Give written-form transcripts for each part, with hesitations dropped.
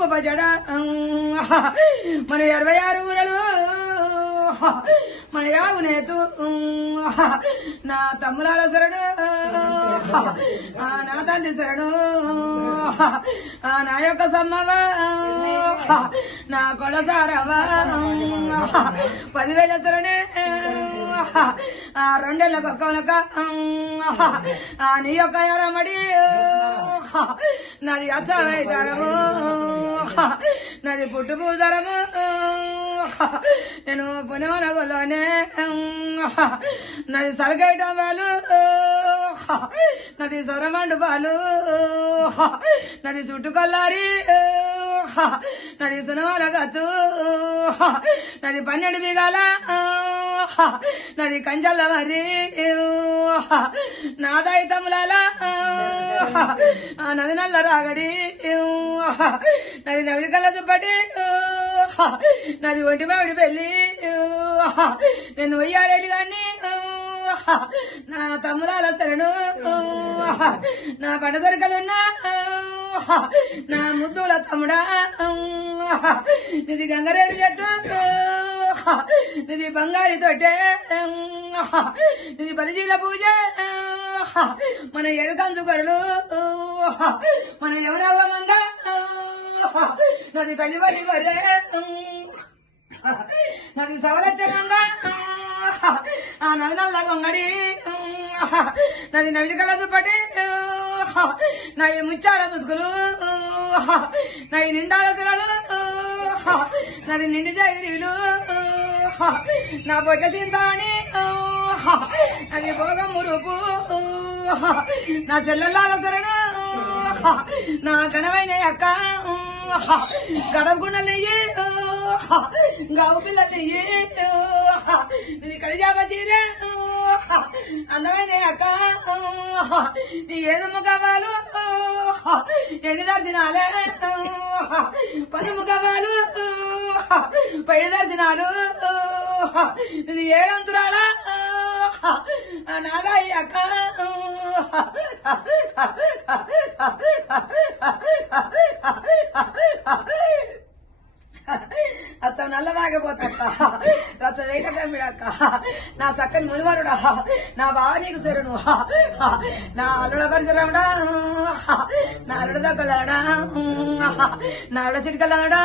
పప్పు పచ్చడ మన 26 ఊరలు మన యాగునేతు నా తమ్ములాల శరణు నా తండ్రి శరణు నా యొక్క సమ్మవ నా కొలసారవ 10,000 శరణే 2 ఏళ్ళ కొక్కనక నీ యొక్క ఎరమడి నాది అచ్చవైతరము నాది పుట్టు పూజరము నేను పునమనగోలోనే నాది సరగైటం వాళ్ళు నాది సొరమండు పాలు నాది చుట్టుకొల్లారి నాది సునమాల గచ్చు నాది 12 బిగాల నాది కంచల్ల మరి నాదైతములాల నది నల్ల రాగడి నాది నవిడి కళ్ళ దుప్పటి నాది ఒంటి మావిడి పెళ్ళి నేను వయ్యారేళ్ళు గాని నా తమ్ములాల శరణు నా పంట దొరకలున్నా నా ముద్దుల తమ్ముడా ఇది గంగరేడు చెట్టు ఇది బంగారి తోటే ఇది బలిజీల పూజ మన 7 కంచు గరుడు మన ఎవరవ మంద నది తల్లివల్లి గొర్రె నది సవరచ్చ నది నల్ల గొంగడి నది నవిలి కళ్ళ దుప్పటి నాయి ముచ్చాల ముసుగులు నాయి నిండాల తిరలు నాది నిండి జాగిరీలు నా బొట్ల చింతాని అది భోగం మురుపు నా చెల్లెల్లాల శరణు నా కనవైన అక్క గడపకుండలయ్యి గావు పిల్లలయ్యి ఇది కలిజాప చీర అందమైన అక్క నీ ఏదమ్మ కావాలు ఎన్ని దర్శనాలే 10 ముఖాలు 10 దర్శనాలు ఇది 7 అంతురాల నాదాయి అక్క అత్త నల్లవాగపోతక్క రచ్చ వేట కమ్మిడక్క నా చక్కని మునివరుడా నా బావ నీకు శరణు నా అల్లుడ పరిసరముడా నా అల్లుడ దక్కలాడా నా అల్లుడ చిటికలాడా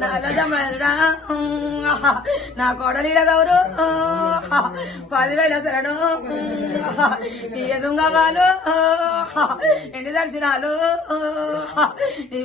నా అల్లజమ్మడా నా కోడలీల గౌరు 10,000 శరణు ఎదుంగ వాళ్ళు ఎన్ని దర్శనాలు ఈ